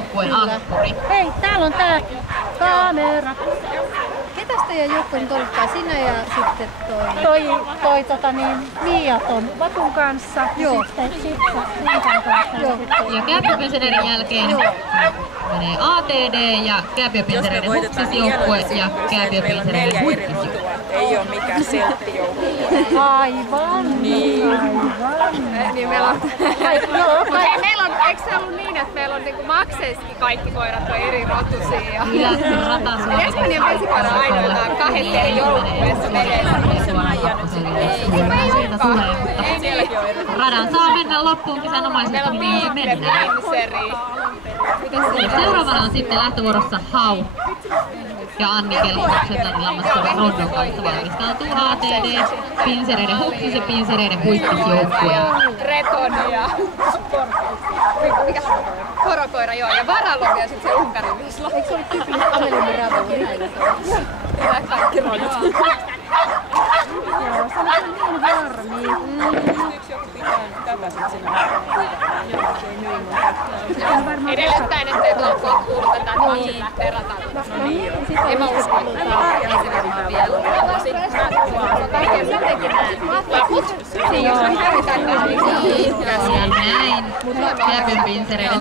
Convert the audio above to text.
joukkueen ankkuri. Hei, täällä on tää kamera. Ketäs teidän joukkue nyt ollutkaan? Sinä ja sitten Viaton Vatun kanssa. Joo. Sitten Sipsa Rinkan kanssa. Joo. Ja Kääpiöpensereiden jälkeen menee ATD ja Kääpiöpensereiden huksisjoukkue ja Kääpiöpensereiden huippusjoukkue. Ei ole mikään selttijoukkue. Aivan. Niin. Aivan. Niin meillä on... Hei, meillä on, eikö se ollut niin, että meillä on niinku makseissakin kaikki koirat on eri rotuisia? Ja... Jyväskylän ratasuora. Espanjan vesikoira on ainoa, jota on kahdessa eri joukkueessa vedessä. Siitä tulee, mutta radan saa mennä loppuun kisanomaisesti, niin mennään. Ja seuraavana on sitten lähtövuorossa Hau ja Annikel Shetlandin lammassuoran Rondon kanssa valmistautuu ATD, Pinsereiden huksis ja Pinsereiden huippusjoukkue. Reton ja mikä porokoira, joo, ja Varalla on vielä sit se Unkarin visla. Eikö se ole tyypillinen Amelin Bravo? Hyvä kaikki rodut. Joo, se on niin varmi. Yksi joku pitää tapasit sinä. Edellyttäen, ettei tuolla kuulutetaan, että lapset lähtee ratalle. No niin, En mä usko. Ei se varmaan vielä. Laput? Niin, jos me hävitään, niin Näin. Kääpiön Pinsereiden